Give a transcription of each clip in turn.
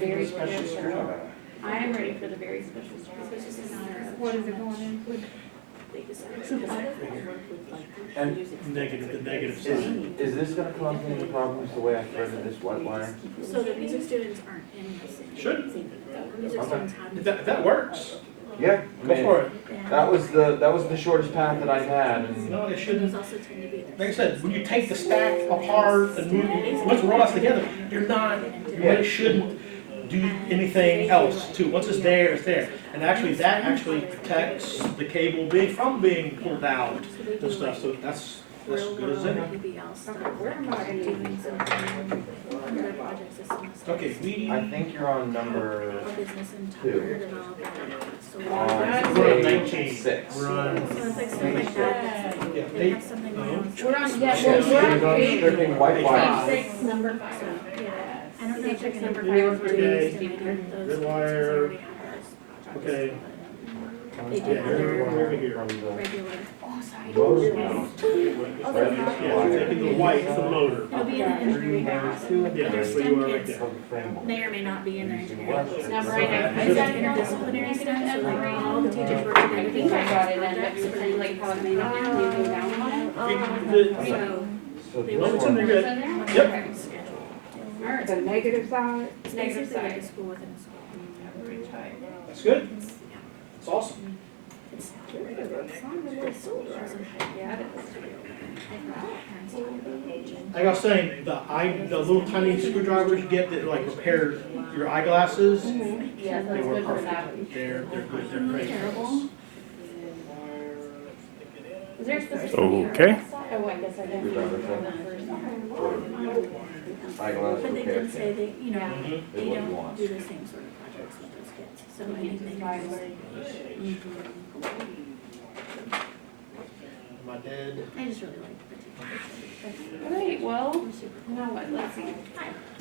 very special. I am ready for the very special school. What is it going in? And The negative side. is this gonna cause any problems the way I threaded this white wire? So the music students aren't in the same. Should. Music students have. If that works, Yeah. I go mean, for it. that was the shortest path that I had, and No, it Students shouldn't. also tend to be. Like I said, when you take the stack apart and move, once it rolls together, you're not, it shouldn't do anything else to it. Once it's there, it's there. And actually, that actually protects the cable from being pulled out and stuff, so that's good as any. Where am I gonna Doing something under their projects this semester. Okay, we, I think you're on number A business and Tucker developer. So We're on we 19. 6. we're on, So it's like stuff like that. yeah, They have something going on. We're on, Yeah, we're on page stripping white wire. 6, number 5. I don't know if they're Page gonna number do 5 is those where Okay. it needs to be. those Red wire. since they already have those projects, okay. They do Yeah, we're other over here. From the regular. Oh, sorry. motor mount. Yeah, we're taking the white from the motor. It'll be in the engineering house. But Yeah, their that's where STEM you are right kids there. may or may not be in their engineering house. Number 8. It's like interdisciplinary STEM, so like all the teachers work together. I think I got it in, but depending like how it may not be moving down on it. So So they this will. It's in one, there Is good. that there? Yep. Okay. Alright. The negative side? It's Negative basically like side. a school within a school. That's good. It's awesome. It's not really sold or something. Yeah, it Like I was saying, the little tiny screwdrivers you get that like repair your eyeglasses, is. Yeah, they that's work good for that. perfect. They're good, they're great. Terrible. Is there a specific? Okay. Oh, I guess I didn't. eyeglass But they repair did say kit. they, you know, Mhm. they Is what he don't wants. do the same sort of projects with those kids. So anything. My dad. I just really like the Alright, well, teachers. Super cool. now what, let's see.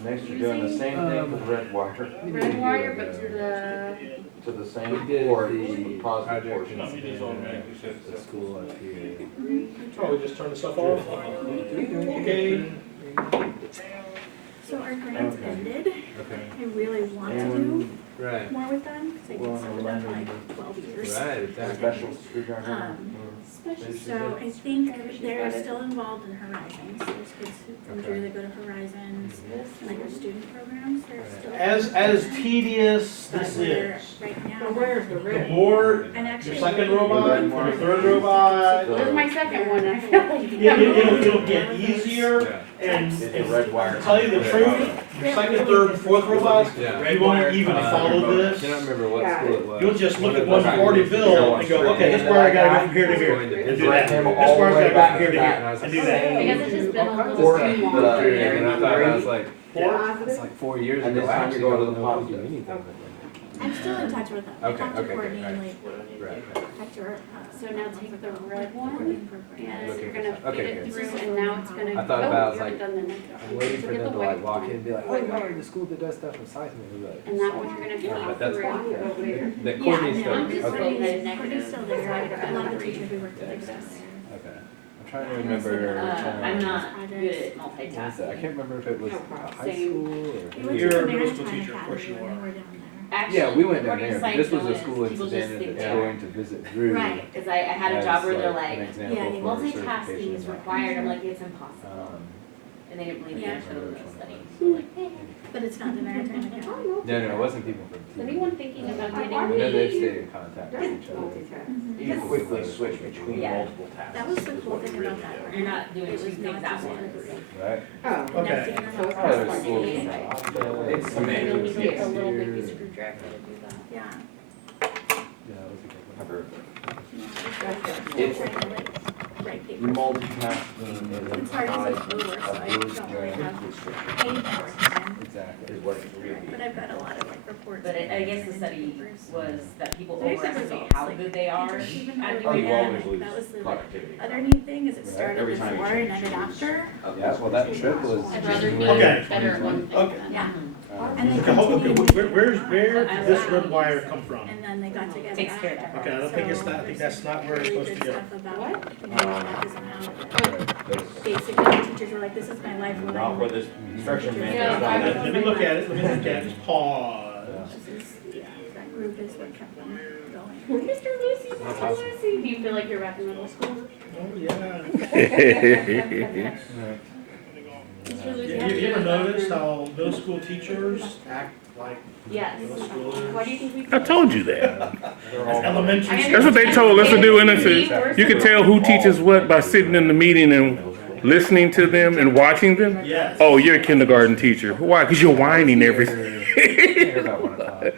Next, you're doing the same thing with red wire Red wire, but to the, to the same We did port, the the positive project portion. in the school up here. Oh, we just turn the stuff off? Okay. So our grants ended. Okay. I really want to do And, right, more with them because I Well, did some of them for like 12 years. right, exactly. Special screwdriver. So I think they're still involved in Horizons. There's kids from Drew that go to Horizons, and like our student programs, they're still. As tedious That's this where they're is, right now. but where's the the red? more, And actually. your second robot, your third robot, Where's my second one? I feel like. it'll get easier Yeah. and, It's a red wire. to tell you the truth, your second, third, and fourth robots, Yeah. you won't even follow I this. cannot remember what school it was. You'll just look at One of the- 140 bill and go, okay, this where I gotta go from here to here, and do that. This where I gotta go from here to here, and do that. Because it's just been a little Or too long. the- And I thought I was like, Four? it's like 4 years And ago. this I time actually you go to don't the know if we do positive. anything with I'm still in touch with them. I Okay, talked to okay, Courtney right. like, it. Right, talked to her. So now take the red one, and you're gonna feed Okay, it good. through, and now it's gonna. I thought oh, about it, I was you haven't like, done the next I'm one. waiting So for get them the to like white walk one. in and be like, oh, no, the school that does stuff with seismic. We'll be like, And that one you're gonna feed but that's through fine. over here. The Yeah, Courtney no, stuff, I'm just okay, Courtney's Okay. Courtney's still there. A lot of the teachers we work with are still there. okay. I'm trying to remember. I'm not Projects. good at what was multitasking. that? I can't remember if it was a high Same. school We or. went You're to a the middle school Maritime teacher, of course you Academy when are. we were down there. Actually, Yeah, we went down according there, to but this was a Science school Village, people just incident think that's that- going to visit Drew. Right. Cause I had a as, job where they're an like, example Yeah, for multitasking is certification. required, I'm like, it's impossible. Um, And they didn't believe me, Yeah. I showed them the study. So I'm like, hey. But it's not the Maritime Academy. No, it wasn't people from Is TV. anyone thinking about I getting? know they've stayed in contact with each other. You can quickly switch between Yeah. multiple tasks. That was the cool thing about that. You're not doing It two was things not at just once. Right? Oh, Okay. connecting them So up. it's Other like schools. eight. It's You'll amazing. need to get a little Here. baby screwdriver to do that. Yeah. Yeah, that was a good one. I've heard It's trying to like write papers. multitasking is It's hard as a a brewer, so I don't really have paid for it. Exactly. is what it's really. But I've got a lot of like reports. But I guess the and study papers. was that people There's the overestimate results, how like, good they are Even at though Oh, doing you that. always lose that was the productivity. other neat thing is it Right. started Every time you before and change ended after. Yeah, well, that trip was. I'd rather be Okay. better at one thing Okay. than. Yeah. And they Okay, hold, okay, continued, where did this red wire come from? and then they got together. Takes care of after. that. Okay, I don't think it's not, I think that's not where it's Really supposed to good go. stuff about What? autism, how There's- basically the teachers were like, this is my life when Not I'm. where this instruction Yeah, manual. I is. Let me look at it, just pause. This is, yeah, that group is what kept them going. Mr. Lucy, Mr. Lucy, do you feel like you're back in middle school? Oh, yeah. Mr. Lucy, You ever notice how middle school teachers act like Yes. middle schoolers? Why do you think we? I told you that. They're As all- elementary I school. That's what they told us to do, and understand. it's you can tell who teaches what by sitting in the meeting and listening to them and watching them. Yes. Oh, you're a kindergarten teacher. Why? Because you're whining everything. Here about 1 o'clock.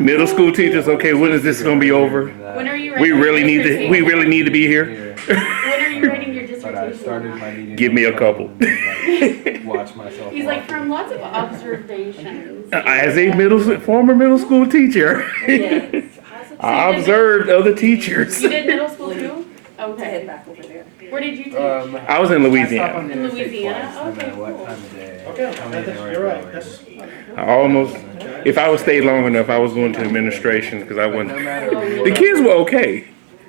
Middle school teachers, okay, when is this gonna be over? When are you We writing really your need to. We dissertation? really need to be here. Here. When are you writing your But I dissertation? started my meeting. Give me a on the couple. phone and then, like, watch myself. He's like, walk. from lots of observations. As a former middle school teacher, Yes. I observed other teachers. You did middle school too? Okay. Where did you teach? I was in I stop Louisiana. on the In interstate Louisiana? twice, no matter Okay, what cool. time of day. Okay, how many hours you're I right, go. that's, I almost, if I would stay long enough, I was going to administration because I But wasn't. no matter what, The kids were okay.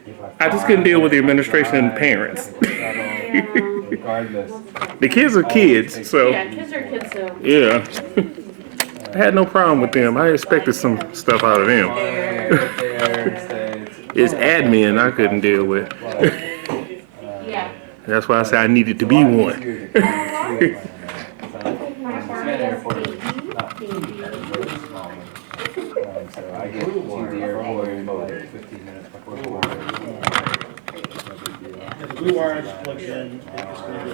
if I just couldn't deal with the administration and the parents. Regardless. The kids are kids, so Yeah, kids are kids, so. yeah. I had no problem with them. I expected some stuff out of them. It's admin I couldn't deal with. Yeah. That's why I said I needed to be one. So I get to the airport like 15 minutes before the board. yeah, the blue wire is plugged in, it's gonna be.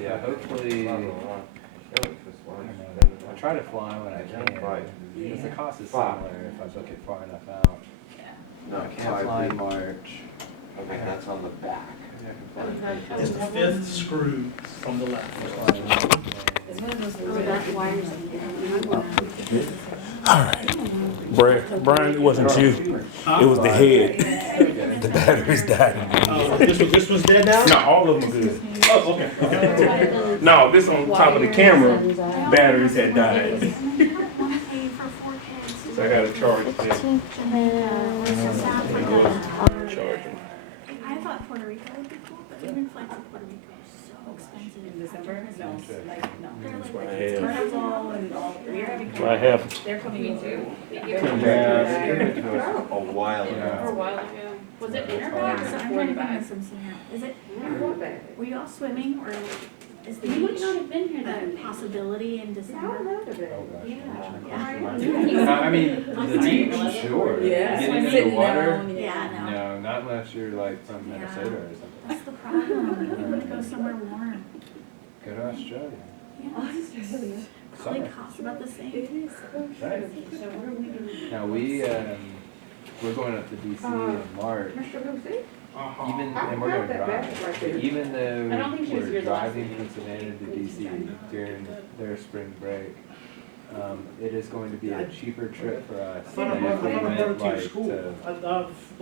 Yeah, hopefully, I try to fly when I can, because the cost is similar if I book it far enough out. No, I can't fly in March. Okay, that's on the back. It's the fifth screw from the left. Brian, it wasn't you. It was the head. The batteries died. Oh, this one's dead now? No, all of them are good. Oh, okay, okay. No, this on top of the camera, batteries had died. I wanna pay for 4 kids. So I gotta charge them. Charge them. I thought Puerto Rico would be cool, but even flights to Puerto Rico are so expensive. In December? No, like, no. That's what I have. Carnival and all, we're having. That's what I have. They're coming in too. Yeah, they gave it to us a while For a ago. while ago. Was it in her So bag or I'm before trying the to bag? think of some scenario. Is it, were you all swimming or is the You might beach not have been here a then. possibility in December? I mean, the beach, sure. Yeah. Getting in the water, Yeah, no, no, not unless you're like from Minnesota or something. that's the problem. You wanna go somewhere warm. Go to Australia. Yeah. Probably Summer. costs about the same. Right. Now we're going up to DC in March. Even, and we're gonna drive. Even I don't think she was though here we're the last driving week. from Savannah to DC during their spring break, it is going to be a cheaper trip for us I thought than if we I went brought it to your like school. to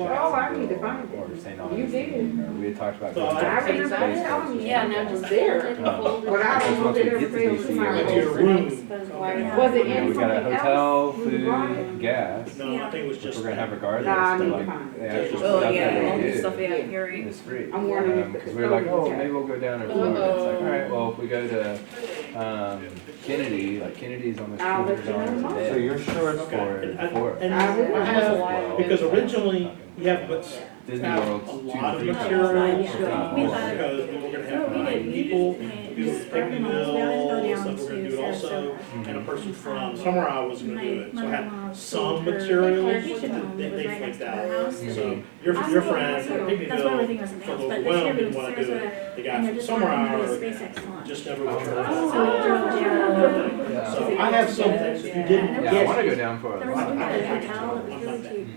Oh, I need to find Jacksonville it. or St. You Augustine. did. Or we had talked about So going I to remember Space you telling Coast. me. Yeah, no, I was just there. folded and Oh. folded. But I Because once we get to failed DC, to we're my Went to your room. room. Yeah. Was it you know, in we got a something hotel, else? food, gas, No, I think it was which just. we're gonna have regardless, Nah, I but need to like, find it. the actual Oh, stuff yeah, that all we the do stuff, yeah, you're right. is free. I'm wondering if the Because we were like, oh, custodian- maybe we'll go down to Florida. It's like, all right, well, if we go to, Kennedy, like Kennedy's almost I'll let you know $200 a tomorrow. day. So you're sure it's For And I will. Well, because originally, yeah, but Disney have World's a 2 lot to of 3 materials, times. Yeah. if not We more, thought- because we were gonna have We 9 did. people, We people just from started almost, we always go Picnickville, down some were gonna do it to also, Sarasota. and a person from Summer Isle was gonna do it. So I had Mother-in-law some sold her materials vacation home, that it was they right next flaked to out. her house. So your That's friend why from everything was Picnickville, something else. for But the this well, year we didn't went wanna to do it. Sarasota, The guy and they're from just Summer wanting to do Isle a SpaceX launch. just never returned. So we drove down. So I have some things, if you didn't Yeah, Yeah, I get wanna go down for a There was lot. a good hotel, it was really cheap.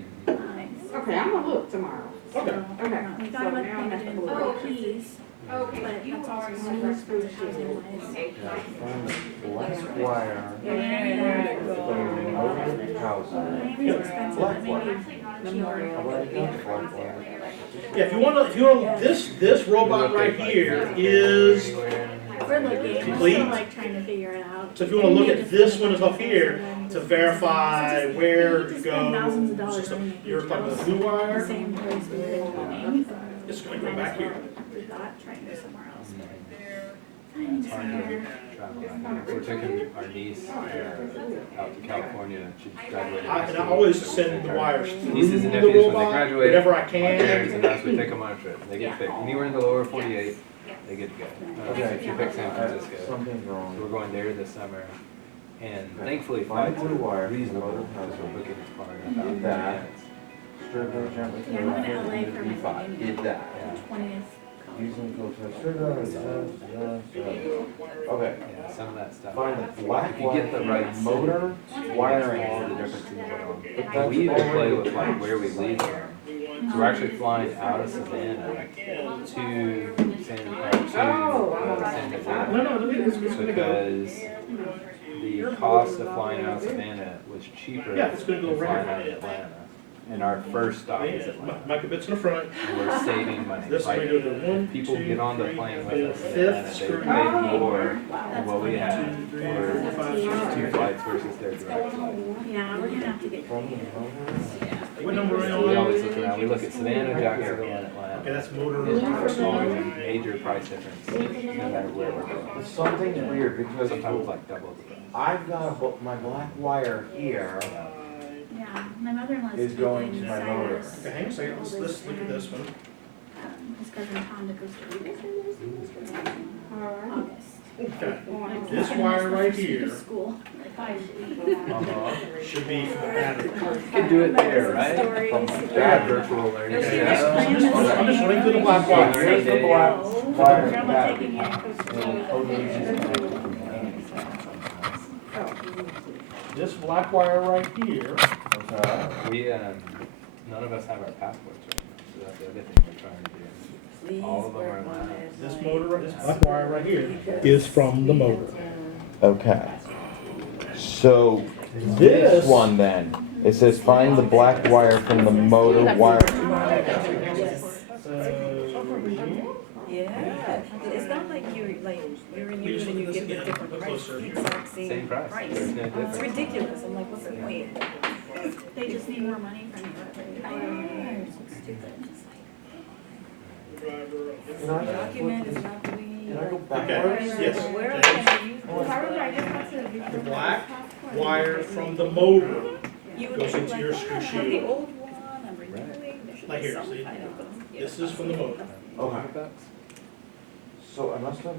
Okay, I'm gonna look tomorrow. Okay. Okay. We So thought about now I paying have it to in look. 4 keys, but that's also super expensive housing wise. Black wire. Put it in over the house. Miami's expensive, but maybe cheaper. How about I got black wire? Yeah, if you wanna, this robot right here is, We're looking, we're Complete. still like trying to figure it out. so if you wanna look at this one is up here to verify where to Just spend thousands of go. dollars on You're talking about the blue the wire, same place we've been going. it's gonna go back here. We thought trying to go somewhere else, but finding somewhere. We're taking our niece out to California. She graduated. And I always send the wires through Nieces and the nephews, when they robot, graduate, whenever I our parents can. and us, we take them on a trip. They get picked. Anywhere in the lower 48, they get to go. Okay. If you pick San Francisco. Something's So wrong. we're going there this summer. And Okay. thankfully, Find flights blue are wire, reasonable motor because house. we're booking it far enough out in That. advance. Strip it gently to Yeah, the I'm left. going to LA for my B5. reunion. Did that. Yeah. 20th. Using filter. Strip it okay. Yeah, some of that stuff. Find the black If you get the wire, right motor wiring. all the difference in the world. But And we even that's play already- with like where we leave from. So we're actually flying out of Savannah to San Jose. No, it's gonna go. Because the cost of flying out of Savannah was cheaper Yeah, it's gonna go than flying right. out of Atlanta. And our first stop is Atlanta. Micah bits in the front. And we're saving money. This Like, way go to one, people two, get on the three, plane then with us in fifth Atlanta, they screw. pay more than what we had Two, three, for four, five, six, two flights versus their direct flight. Yeah, we're gonna have to get. From the motor. What number are you We on? always look around, we look at Savannah, Jacksonville, and Okay, Atlanta. that's motor. There's always a major price difference, no matter where we're going. Something's weird because Sometimes like double the price. I've got my black wire here. Yeah, my mother-in-law's Is going taking to my motor. Cyrus. Okay, hang on a second, let's look at this one. His cousin Tom to Costa Rica. August. Okay, Like, this taking wire the right first week of here School. should be for the battery. You can do it there, right? From that virtual learning. I'm just running through the black wire. Here's the black wire. Grandma battery. taking it to Costa And Rica. totally This black wire right here, okay. We, none of us have our passports right now, so that's the other thing we're trying to do. All of them are allowed. this motor, this black wire right here is from the motor. Okay. So This- this one then, it says find the black wire from the motor wire. Yeah, it's not like you're in use and you get the different price, the exact Same price, there's no It's difference. ridiculous, I'm like, what's the point? They just need more money from you. I don't know, it's so stupid. Can I go Document is not the way. Can I go Okay, backwards? yes. Where else James, can you use the black wire from the motor, You would goes think into like, your oh, screw I have shield. the old one, I'm renewing, there should Like be here, some see? kind of. this is from the motor. Okay. So I must have.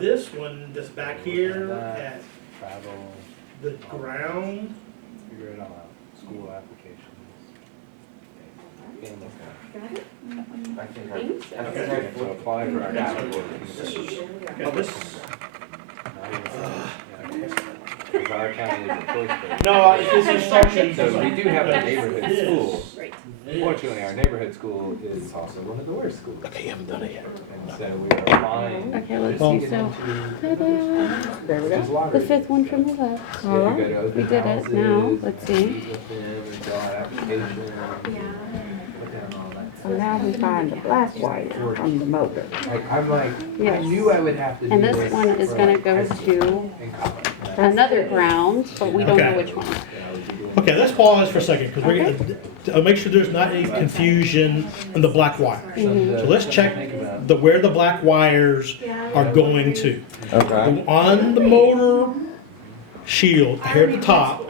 This one, this back here at Travel, the ground, figure it all out, school applications. Family stuff. I think I Okay. flipped To apply for our passport. okay, this, Not even yeah, because our county is a choice state. no, it's instructions. So we do have a neighborhood This. school. Right. Fortunately, our neighborhood school is also one of the worst schools. Okay, you haven't done it yet. And so we are applying. Okay, let's to see, get so, into ta-da, There we these go. lotteries. the fifth one from the left. Yeah, you go to open We did it. houses, Now, let's see. meet with them, and fill out applications, put down all that So now we find the black wire from the motor. Like, I'm like, I Yes. knew I would have to do And this. this one is for, gonna like, go high school to and college. another ground, but we don't know Okay. which one. Okay, let's pause for a second, because we're gonna, make sure there's not any confusion in the black wire. Mm-hmm. So let's check where the black wires are going to. Okay. On the motor shield, here at the top,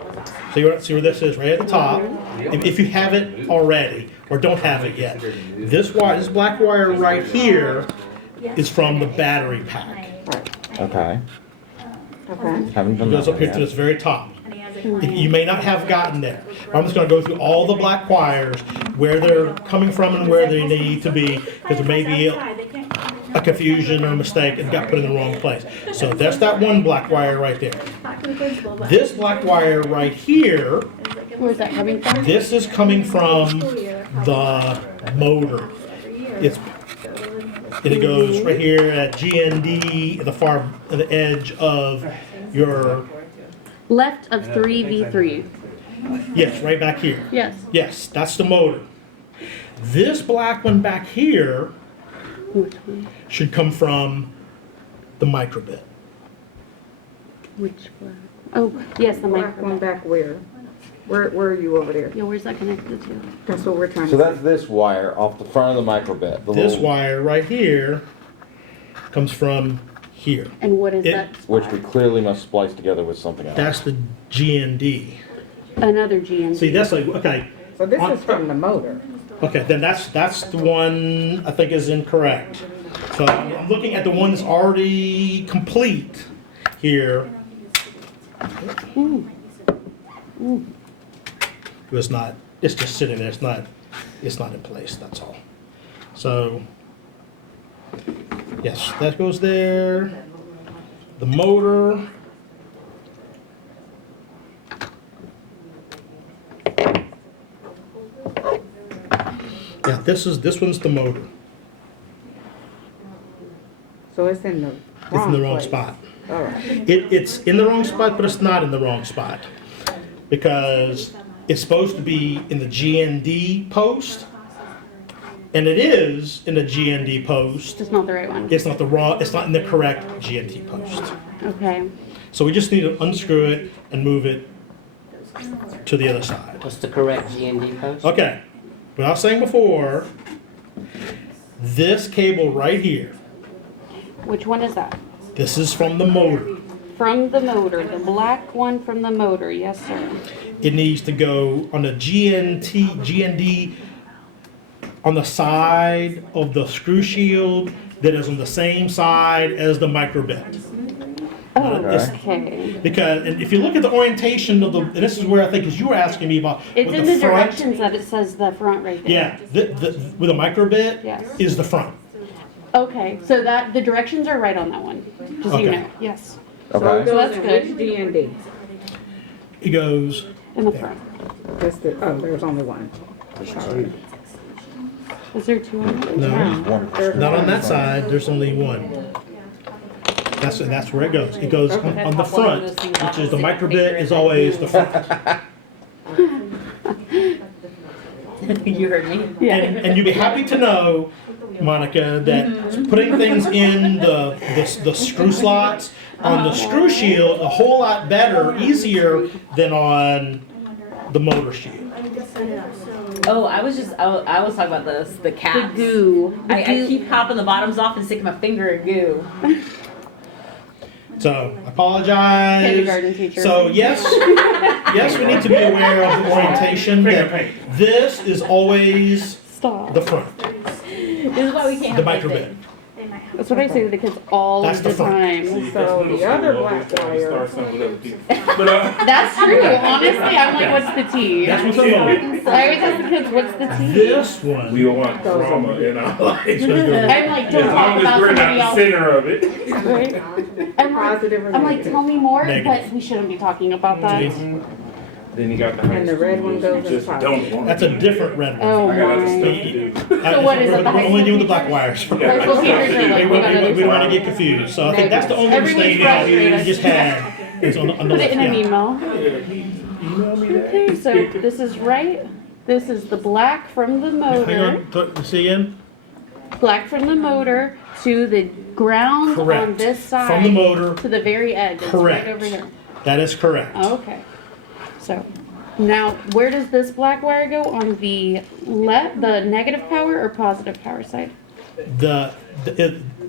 see where this is, right at the top, if you haven't already, or don't have it yet. This wire, this black wire right here is from the battery pack. Okay. Okay. Haven't It done goes that up here one to yet. this very top. And he has a You client. may not have gotten there. I'm just gonna go through all the black wires, where they're coming from and where they need to be, because there may be a confusion or a mistake and got put in the wrong place. So that's that one black wire right there. This black wire right here, Where's that coming from? this is coming from the motor. It's, and it goes right here at GND, the far, the edge of your, Left of 3v3. yes, right back here. Yes. Yes, that's the motor. This black one back here Which one? should come from the microbit. Which one? Oh, yes, the Black one micro. back where? Where are you over there? Yeah, where's that connected to? That's what we're trying So to that's this wire off the front of the microbit. The This little- wire right here comes from here. And what is It- that? Which we clearly must splice together with something else. That's the GND. Another GNC. See, that's like, okay, So this is from the motor. okay, then that's the one I think is incorrect. So I'm looking at the one that's already complete here. It's not, it's just sitting there, it's not in place, that's all. So, yes, that goes there. The motor. Yeah, this one's the motor. So it's in the wrong It's in the wrong place. spot. All right. It's in the wrong spot, but it's not in the wrong spot. Because it's supposed to be in the GND post, and it is in the GND post. Just not the right one. It's not in the correct GND post. Okay. So we just need to unscrew it and move it to the other side. What's the correct GND post? Okay, what I was saying before, this cable right here, Which one is that? this is from the motor. From the motor, the black one from the motor. Yes, sir. It needs to go on the GND on the side of the screw shield that is on the same side as the microbit. Oh, It's- okay. Because, and if you look at the orientation of the, and this is where I think, because you were asking me about. It's with in the front- directions that it says the front right there. Yeah, with a microbit Yes. is the front. Okay, so that, the directions are right on that one, just so you Okay. know. Yes, So it Okay. So goes that's in good. which GND? It goes, in the front. Just the, oh, there's only one. Is there two on it? no, One. There's not on one. that side, there's only one. That's where it goes. It goes on the front, which is the microbit is always the front. You heard me. Yeah. And you'd be happy to know, Monica, that putting things in the screw slots on the screw shield a whole lot better, easier than on the motor shield. Oh, I was talking about the The caps. goo. The I goo. keep popping the bottoms off and sticking my finger in goo. So I apologize. Kindergarten teacher. So yes, yes, we need to be aware of the orientation that this is always Stop. the front, This is why we can't the have microbit. anything. That's what I say to the kids all That's the the front. time. So the other black wire, But That's true. Honestly, I'm like, what's the T? That's I what's the motor. always ask the kids, what's the T? This one. we don't want drama in our life. is gonna go- I'm like, As don't talk long as about we're somebody not the else. center of it. Right? I'm like, positive or I'm like, negative? tell me more, Negative. but we shouldn't be talking about that. Then you got the And the red one goes in just top. don't want That's a different red one. Oh I got other my. stuff to do. So what is it, the high Only school doing the teachers? black wires. High school teachers are like, we got other We don't want to stuff. get confused, so I think that's the only Everyone's mistake that we frustrated. just had. Is on the Put it in an yeah. email. Email me that. Okay, so this is right. This is the black from the Hang motor. on, see again? Black from the motor to the ground on Correct. this side. From the motor, to the very edge. It's Correct. right over here. that is correct. Okay. So now where does this black wire go on the the negative power or positive power side?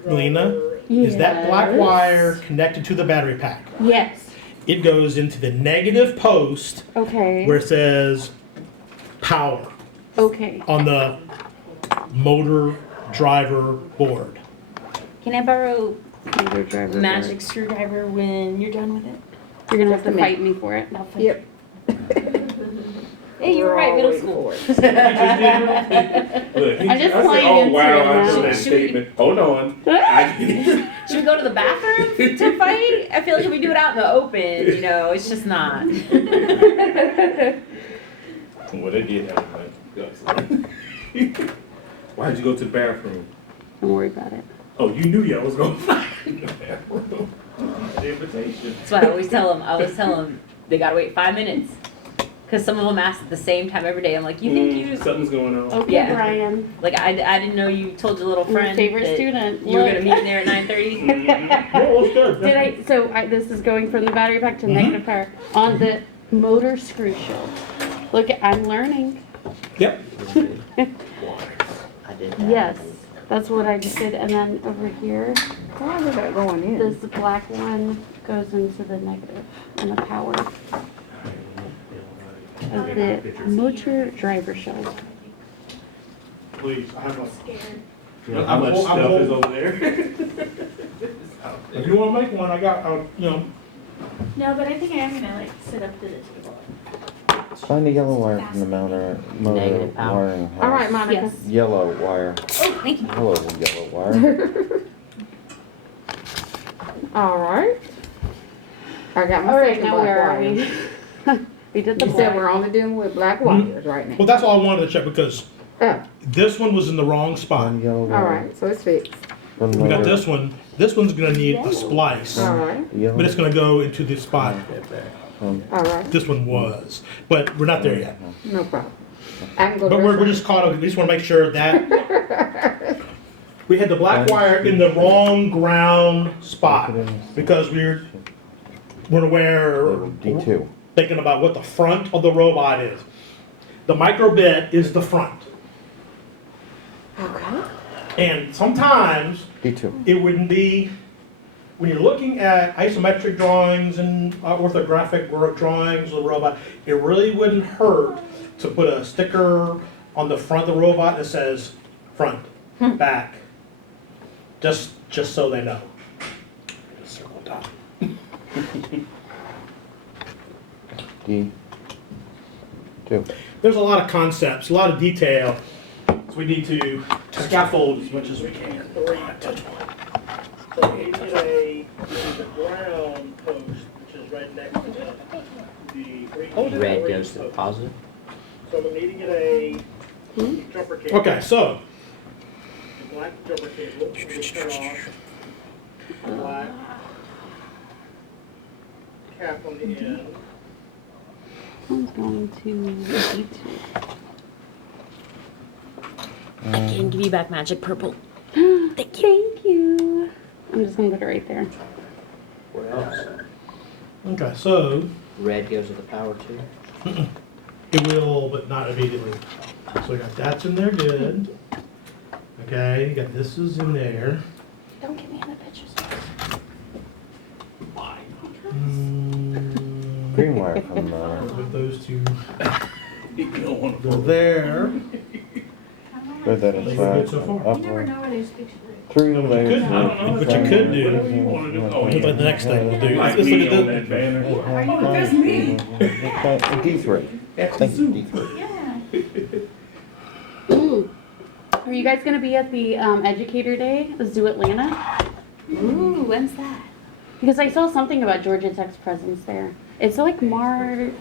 Lena, is that black Yes. wire connected to the battery pack? Yes. It goes into the negative post Okay. where it says power Okay. on the motor driver board. Can I borrow Motor driver magic board. screwdriver when you're done with it? You're gonna have Just to a fight me for it. Yep. Hey, you were We're right, all middle waiting school. for it. Look, I'm just I said, playing oh into wow, it I now. said that Should we- statement. Hold on. I- Should we go to the bathroom to fight? I feel like if we do it out in the open, it's just not. Well, they did have a Why'd you go to the bathroom? Don't worry about it. Oh, you knew y'all was gonna fight in the bathroom. The invitation. That's why I always tell them, they gotta wait 5 minutes. Cause some of them ask at the same time every day. I'm like, you think you, Something's going on. Okay, Yeah. Brian, like, I didn't know you told your little my friend favorite that student. you were gonna Look. meet in there at 9:30. No, it's good. This is going from the battery pack to Mm-hmm. negative power on the motor screw shield. Look, I'm learning. Yep. I did that. Yes, that's what I just did. And then over here, Why is that going in? this black one goes into the negative and the power of the motor driver shelf. Please, I have a. How much stuff is over there? If you wanna make one, I got, you know, No, but I think I am gonna like sit up to the table. Find the yellow wire from the motor Negative power. wiring house. All right, Monica. Yes. Yellow wire. Oh, thank you. Hello, yellow wire. All right. I got my All right, second now black where are wire. we? We did the You said black. we're only dealing with black wires right now. well, that's all I wanted to check because Oh, this one was in the wrong spot. Find yellow all wire. right, so it's fixed. From We got motor- this one. This one's gonna need a splice, All right, Yellow. but it's gonna go into this spot. From- all right, This one was, but we're not there yet. no problem. I can go. But this we're way. just caught up. We just wanna make sure that we had the black wire in the wrong ground spot because we're aware, D2. thinking about what the front of the robot is. The micro bit is the front. Okay. And sometimes D2. it wouldn't be, when you're looking at isometric drawings and orthographic drawings of the robot, it really wouldn't hurt to put a sticker on the front of the robot that says front, back, just so they know. Circle dot. D2. There's a lot of concepts, a lot of detail, so we need to scaffold as much as we can. Touch one. So we need a ground post, which is right next to the Red goes to the positive. So I'm gonna need to get a jumper cable. Okay, so the black jumper cable, we'll cut off the black cap on the end. One's going to D2. I can give you back magic purple. Thank you. I'm just gonna put it right there. What else? Okay, so Red goes to the power too. it will, but not immediately. So we got that's in there good. Okay, you got this is in there. Don't give me any pictures. Green wire from With those two. Go there. Go that Good inside. so far. Up You never know where there's pictures. through What you layers. could do, what you could do, look like the next thing we'll do. Like Let's me look on at that banner. D3. Thank you, D3. Yeah. Ooh. Are you guys gonna be at the Educator Day, Zoo Atlanta? Ooh, when's that? Because I saw something about Georgia Tech's presence there. It's like March,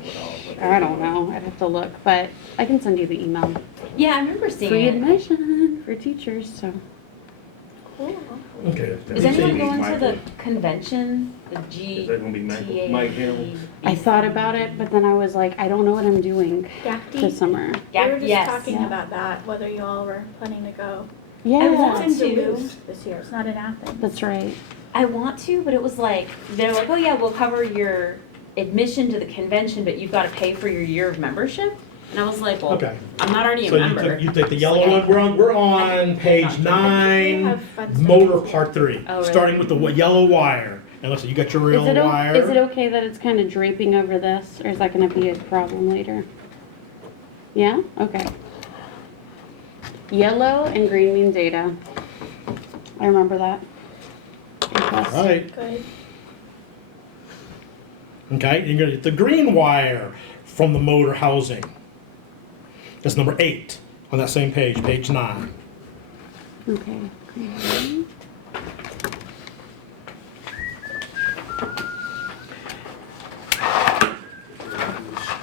I don't know, I'd have to look, but I can send you the email. Yeah, I remember seeing Free it. admission for teachers, so. Okay. Is anyone going to the convention? The G. Is that gonna be Mike Hamilton? I thought about it, but then I was like, I don't know what I'm doing Gafty. this summer. We were just Yes. talking Yeah. about that, whether you all were planning to go. Yeah, want It's in to. Duluth this year, it's not in Athens. that's right. I want to, but it was like, they're like, oh yeah, we'll cover your admission to the convention, but you've got to pay for your year of membership. And I was like, well, Okay. I'm not already a So member. you take the yellow one, we're on page We 9, have fun stuff. motor part 3, Oh, really? starting with the yellow wire. And listen, you got your real Is it wire. okay that it's kind of draping over this, or is that gonna be a problem later? Yeah, okay. Yellow and green mean data. I remember that. Request. All right. Good. Okay, you're gonna get the green wire from the motor housing. That's number 8 on that same page, page 9. Okay. Green.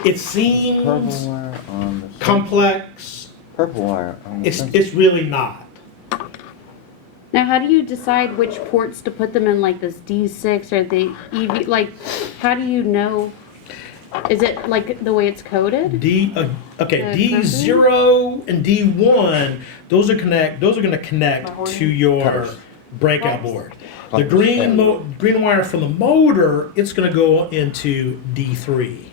It Purple seems wire on the. complex. Purple wire on the. It's really not. Now, how do you decide which ports to put them in, like this D6 or the EV? Like, how do you know? Is it like the way it's coded? Okay, The D0 and D1, those are gonna connect to your breakout board. The green wire from the motor, it's gonna go into D3.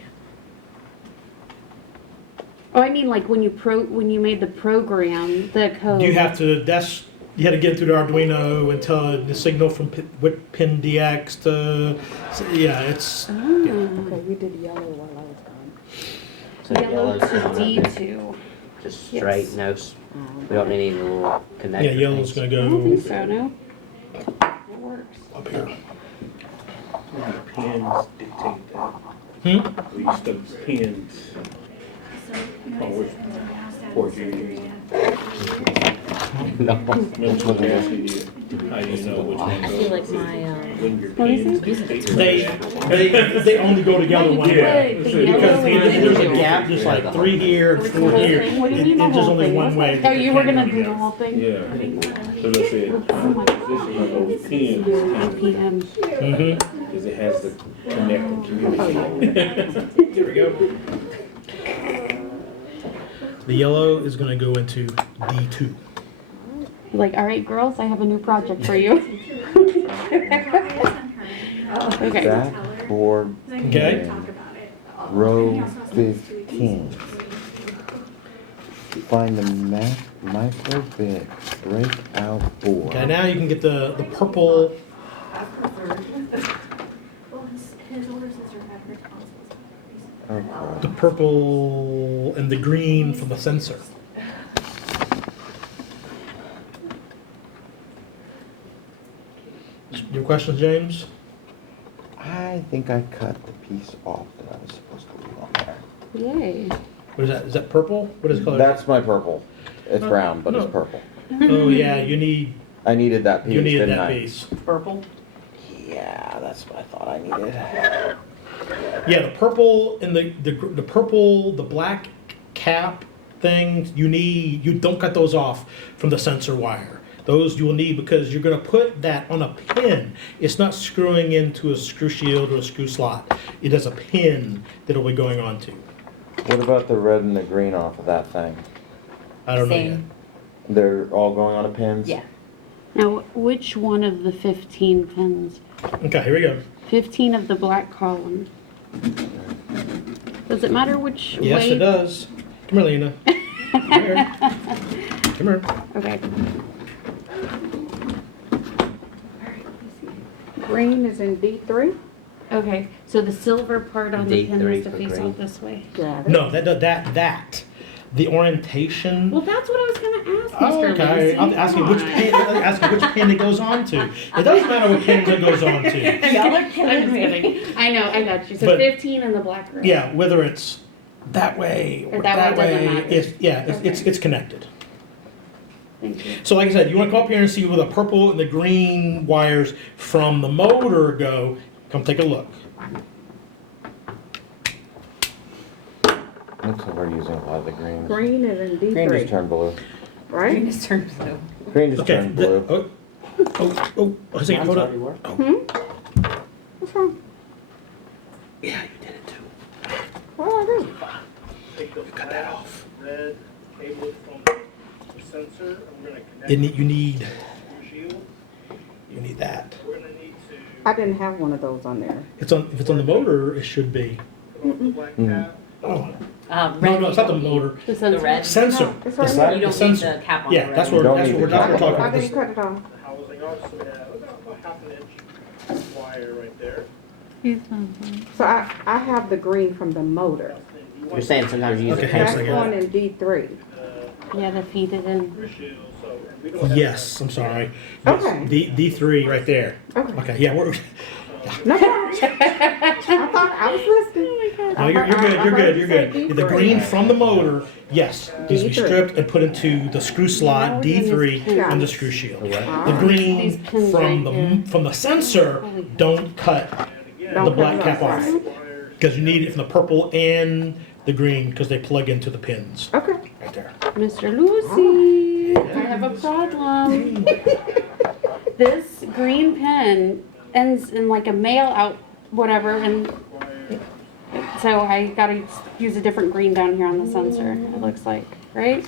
Oh, I mean like when you made the program, the code. You had to get through the Arduino and tell the signal from what pin DX to, yeah, it's, Okay, we did yellow while I was gone. So Yellow yellow's to gonna be D2. just straight, Yes. no, we don't need any little connector yeah, yellow's things. gonna I don't think go so, no? It works. up here. Pins dictate that. Hmm? We used to pins. So, you know, Always it's somebody else that for has surgery, you. No. Remember what they asked you to do? How do you know which one I goes? feel like my, When your What is pins it? dictate. They only go together one Yeah. way. The Because yellow there's a and- gap, just like 3 here and 4 here. What do you mean the It's just whole only thing? one way. Oh, you were gonna do the whole thing? Yeah. So let's say the position of those pins PM. Mm-hmm. because it has to connect and communicate. Here we go. The yellow is gonna go into D2. Like, all right, girls, I have a new project for you. Okay. Backboard Okay. talk about it. row 15. Find the microbit breakout board. Okay, now you can get the purple, Well, his older sister had her tonsils. Okay. the purple and the green from the sensor. Your questions, James? I think I cut the piece off that I was supposed to leave on there. Yay. What is that? Is that purple? What is the color? That's my purple. It's No, brown, but no. it's purple. Oh yeah, you need I needed that piece, you needed didn't that I? piece. purple. Yeah, that's what I thought I needed. Yeah, the purple and the purple, the black cap thing, you don't cut those off from the sensor wire. Those you will need because you're gonna put that on a pin. It's not screwing into a screw shield or a screw slot. It is a pin that it'll be going onto. What about the red and the green off of that thing? I don't know yet. Same. They're all going on to pins? Yeah. Now, which one of the 15 pins? Okay, here we go. 15 of the black column. Does it matter which Yes, way? it does. Come here, Lena. Come here. Come here. Okay. Green is in D3? Okay, so the silver part on the pin D3 has to for face green. out this way. Got it. No, that. The orientation. Well, that's what I was gonna ask, Oh, Mr. okay. Lucy. I'll ask you which Come pin. on. I'll ask you which pin it goes on to. It doesn't matter what pin it goes on to. Y'all are I'm killing just me. kidding. I know, I got you. So But- 15 in the black room. Yeah, whether it's that way or Or that that way doesn't way, matter. it's connected. Thank you. So, like I said, you want to come up here and see where the purple and the green wires from the motor go. Come take a look. Looks like we're using a lot of the greens. Green is in Green just D3, turned blue. right? Green is turned blue. Green just Okay. turned blue. I think hold up. What's wrong? Yeah, you did it too. What do I do? You cut that off. Red cable from the sensor. You need that. I didn't have one of those on there. If it's on the motor, it should be. Oh, Red no, it's not the motor. The The sensor. red. Sensor. No, it's The right si- here. You the don't need sensor. the cap on Yeah, the that's red. what Don't that's need what we're the cap. talking How about. can you cut it off? Housing also about half an inch wire right there. So I have the green from the motor. You're saying sometimes you use Okay, a hang on a That's pencil. second. one in D3. Yeah, to feed it in. Yes, I'm sorry. Yes, Okay. D3 right there. Okay. Okay, yeah, we're, No problem. I thought I was listening. no, you're good, you're good. The green from the motor, yes, needs to be D3. stripped and put into the screw slot, D3, on the screw shield. The Alright. green These pins from right here. the sensor, don't cut Don't the cut black it cap off, off. right? Because you need it from the purple and the green, because they plug into the pins, Okay. right there. Mr. Lucy, I have a problem. This green pen ends in like a mail out whatever, and So I gotta use a different green down here on the sensor, it looks like, right?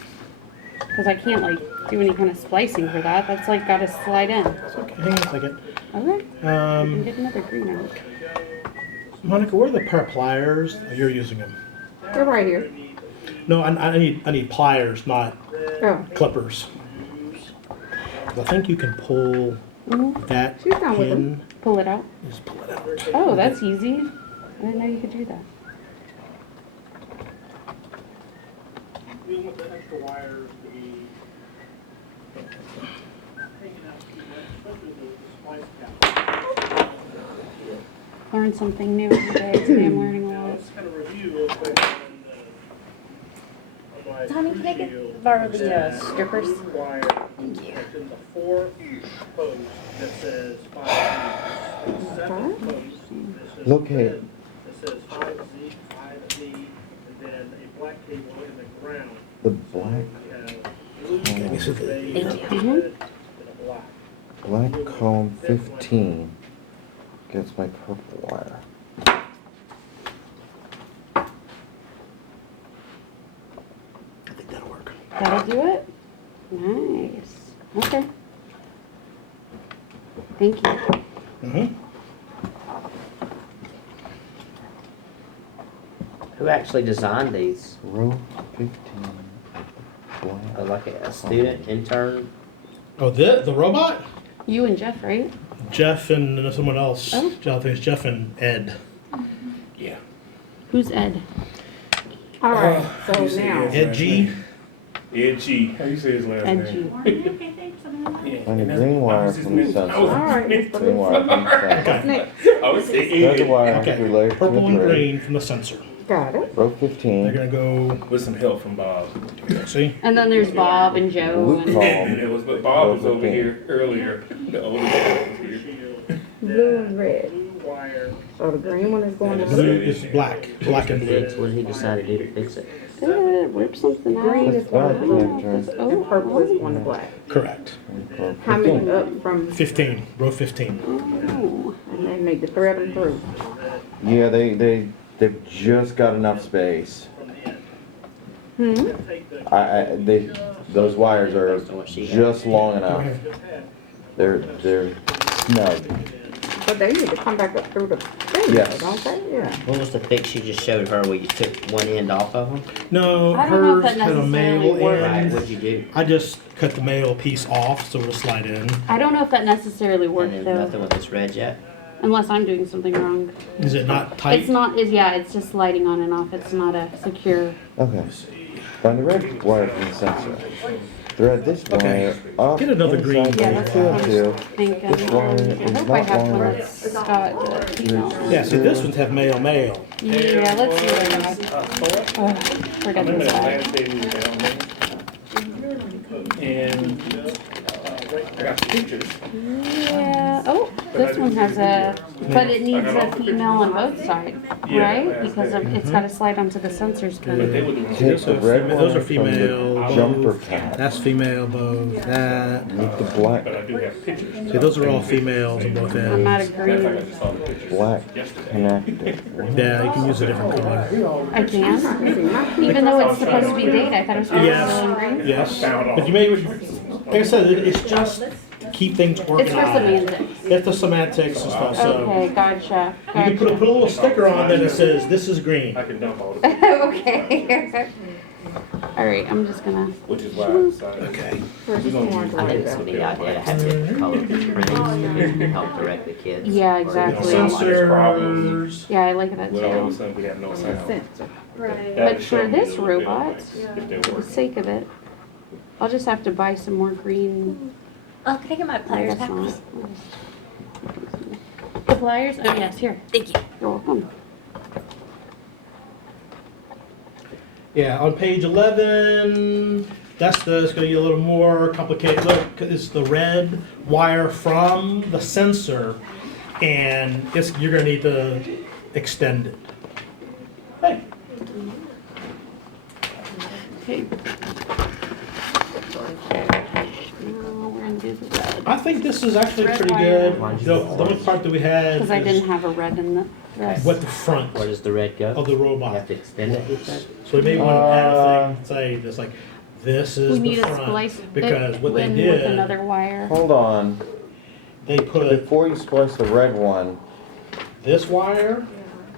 Cause I can't like do any kind of splicing for that, that's like gotta slide in. It's okay, hang on a second. Okay, and get another green out. Monica, where are the pair of pliers? Oh, you're using them. They're right here. No, I need pliers, not Oh, clippers. I think you can pull Mhm. that She's done with pin. Pull it out. Just pull it out. Oh, that's easy. I didn't know you could do that. We want the extra wires to be Learn something new every day. Today I'm learning a lot. kind of review real quick on my Tommy, can I get borrow the strippers? wire. Thank you. It's in the 4 post that says 5Z. The 7 post that says Locate. that says 5Z, 5Z, and then a black cable in the ground. The black, We have blue, this is beige, Thank you. red, and a black. black column 15 gets my purple wire. I think that'll work. That'll do it? Nice. Okay. Thank you. Mm-hmm. Who actually designed these? Row 15. Black. Like a student, intern? Oh, the robot? You and Jeff, right? Jeff and someone else. Oh. I think it's Jeff and Ed. Yeah. Who's Ed? all right, so you see now, it. Ed G. Ed G. How you say his last Ed name? G. Morning, okay, thanks, something like that. Yeah. Find a and that's- green wire was his from the name. sensor. all right, Mr. Green wire from the What's sensor. next? I would say There's a Ed. wire Okay. related to Purple the and grid. green from the sensor. Got it. Row They're 15. gonna go. With some help from Bob. See? And then there's Bob and Joe. Blue And, column. And it was, but Bob was over here earlier. The older guy was here. Blue and red. Blue wire. So the green one is going Yeah, in. Blue is black. Black and Fix, blue. what did he decide to do to fix it? rip something out. Green is That's going black, to yeah, blue, turn. and purple is going to black. Correct. Row How many 15. up from, 15. Row 15. Oh. and they make the thread them through. Yeah, they've just got enough space. Those wires are just long enough. They're snug. But they need to come back up through the thing, Yes. don't they? Yeah. What was the fix you just showed her where you took one end off of them? No, I don't know if hers that had a male necessarily works. Right, end. what'd you do? I just cut the male piece off so it'll slide in. I don't know if that necessarily And worked there's though, nothing with this red yet? unless I'm doing something wrong. Is it not tight? It's not, yeah, it's just sliding on and off. It's not a secure. Okay. Find the red wire from the sensor. Thread this wire up Get another green. inside Yeah, the that's two what and I two. was thinking. This wire I is hope I not have long one enough. that's got the female. Yeah, see, this one's have male. Yeah, let's see what I got. Oh, forget Remember this that guy. last day we were down there? And I got pictures. Yeah, oh, this one has a, but it needs a female on both sides, Yeah, right? last Because day. of, it's gotta slide onto the sensors But they pin. were doing. Take the red Those wire are from female. the jumper Both. pad. That's female, both. That. With the black, But I do have pictures. See, those are all females on both I'm not ends. That's like I agreeing. just saw the pictures black yesterday. connector. Yeah, you can use a different color. I can, even though it's supposed to be date, I thought it was supposed to be Yes. blue and green. Yes. But you may, like I said, it's just keep things It's for organized. semantics. It's the semantics and stuff, so. Okay, gotcha, You can put a gotcha. little sticker on that says, this is green. I can dump all the, Okay. All right, I'm just gonna, which is why I decided. Okay. First, you want to I worry think about. somebody out there had to color prints to help direct the kids. yeah, exactly. Sensors. Yeah, I like that Well, all of a too. sudden we have no sound. Sensor. Right. That But showed for me this a little bit robot, if they for the were. sake of it, I'll just have to buy some more green. Oh, can I get my I pliers guess back, not. please? The pliers? Oh, yes, here. Thank you. You're welcome. Yeah, on page 11, it's gonna be a little more complicated. Look, it's the red wire from the sensor, and you're gonna need to extend it. Hey, Okay. Now we're gonna do do the red. I think this is actually Red pretty wire. good. The only part that we had Because I is didn't have a red in the rest. what the front Where does the red go? of the You robot. have to extend it, you said? So we may want to add a thing, say this like, this We is the need to front. splice Because it what they in did, with another wire. Hold on, they put before you splice the red one, this wire,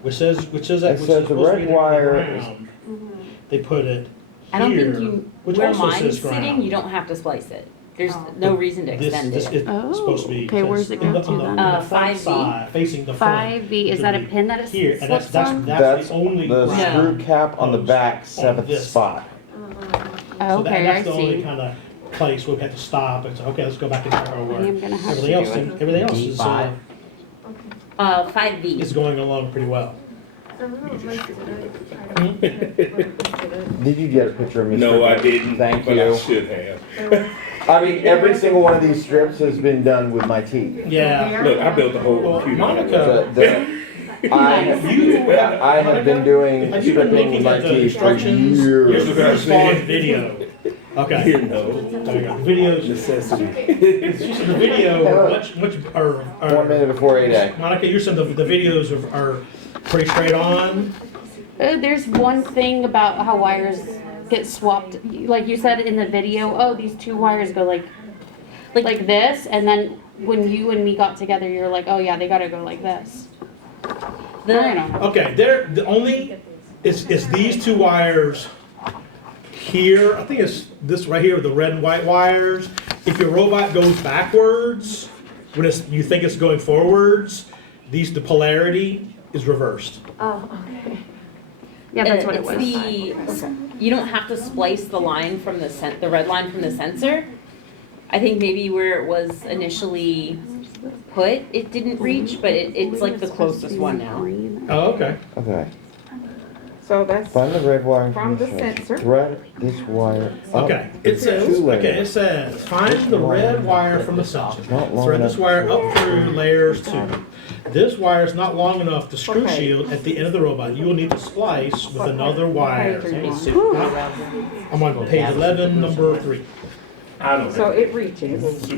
which says that, It which is says the supposed to red be there wire on the ground. They put it I don't here, think you, which where also mine's says sitting, ground. you don't have to splice it. There's no reason to This, extend this it. is Oh, supposed to be. okay, where's it on go the- to on the- then? on the front 5V? side, facing the front. 5V, is that a pin that it Here, and slips on? that's the only the ground. screw cap on the back, On seventh this spot. Oh, So that, okay, I that's the only see. kind of place where we have to stop and say, okay, let's go back in there or I where am gonna have to everything else, do it. everything else is, D5. 5V. is going along pretty well. Did you get a picture of me? No, I stripping it? didn't, Thank but I you. should have. I mean, every single one of these strips has been done with my teeth. Yeah. Look, I built the whole Well, computer. Monica, I have been doing have you been stripping with looking my at the teeth for instructions? years. You're following video. Okay. You know, There you go. Videos. necessity. It's just the video, much are 1 minute before 8A. Monica, you're saying the videos are pretty straight on? There's one thing about how wires get swapped. Like you said in the video, oh, these two wires go like this, and then when you and me got together, you're like, oh yeah, they gotta go like this. I don't know. Okay, the only, it's these two wires here, I think it's this right here, the red and white wires. If your robot goes backwards, when you think it's going forwards, the polarity is reversed. Yeah, that's what it It's was. you don't have to splice the line from the red line from the sensor. I think maybe where it was initially put, it didn't reach, but it's like the closest one now. Oh, okay. Okay, So that's, find the red wire From the information. sensor. Thread this wire up. Okay, it says, find the red wire from the sensor. Not long Thread this enough. wire up through layers 2. This wire is not long enough to screw Okay. shield at the end of the robot. You will need to splice with another wire. I'm on page 11, number 3. I don't so it reaches. Super